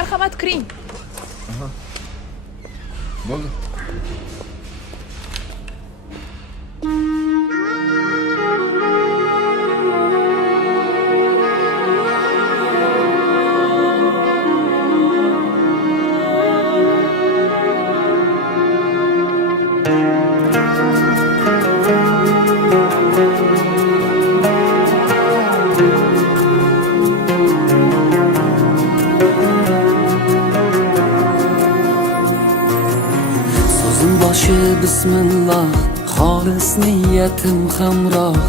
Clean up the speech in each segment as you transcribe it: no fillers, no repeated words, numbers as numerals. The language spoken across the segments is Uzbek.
Marhamat, kiring. Bo'ldi. So'zim boshi bismillah, xolis niyatim hamroh.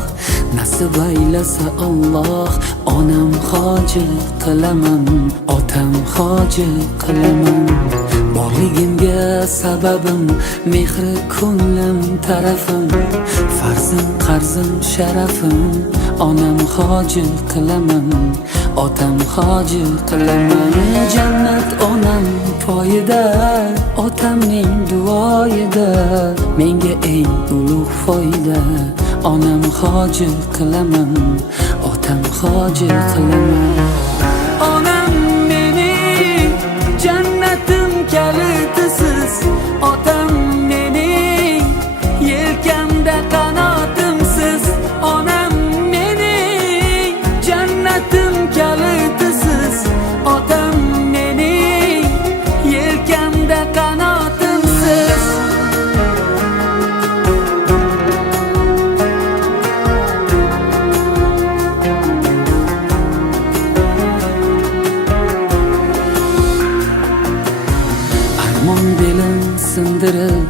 Nasib aylasa Alloh, onam hoji qilaman, otam hoji qilaman. Borligimga sababim, mehri ko'nglim tarafim, farzim qarzim sharafim. Onam hoji qilaman, otam hoji qilaman. Jannat onam poyida, otamning duoyida, menga eng ulug' foyda. Onam hoji qilaman, otam hoji qilaman. Onam mening jannatim kalitisiz, otam mening yelkamda qanotimsiz. Onam mening jannatim kalitisiz, otam mening yelkamda qanotimsiz. Armon belim sindirib,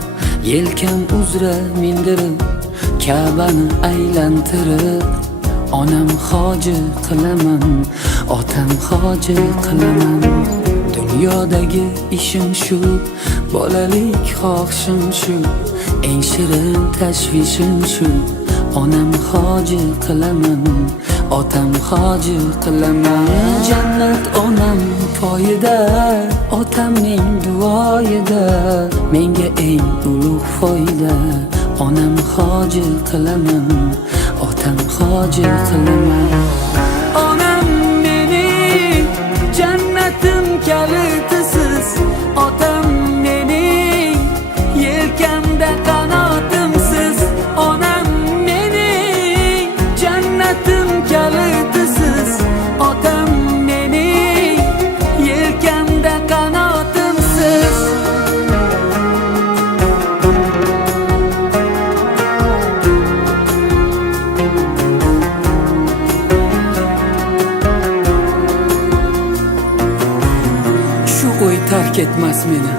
yelkam uzra mindirib, Ka'bani aylantirib, onam hoji qilaman, otam hoji qilaman. Dunyodagi ishim shu, bolalik xohishim shu, eng shirin tashvishim shu. Onam hoji qilaman, otam hoji qilaman. Jannat onam poyida, otamning duoyida, menga eng ulug' foyda. Onam hoji qilaman, otam hoji qilaman. Onam mening jannatim kalitisiz, otam mening yelkamda qanotimsiz. Onam mening jannatim kalitisiz, otam mening yelkamda qanotimsiz. Shu o'y tark etmas meni,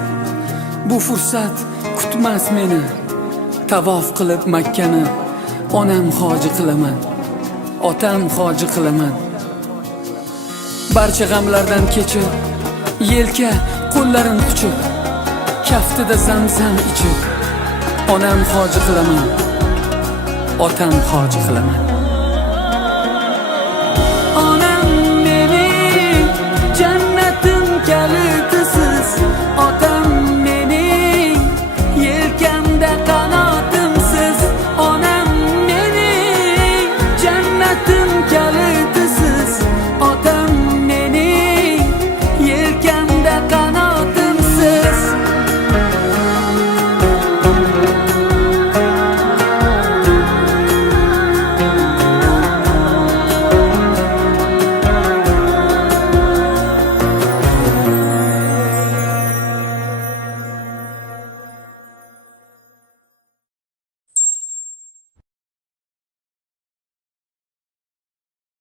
bu fursat kutmas meni. Tavof qilib Makkani, onam hoji qilaman, otam hoji qilaman. Barcha g'amlardan kechib, yelka qo'llarim quchib, kaftida zamzam ichib, onam hoji qilaman, otam hoji qilaman.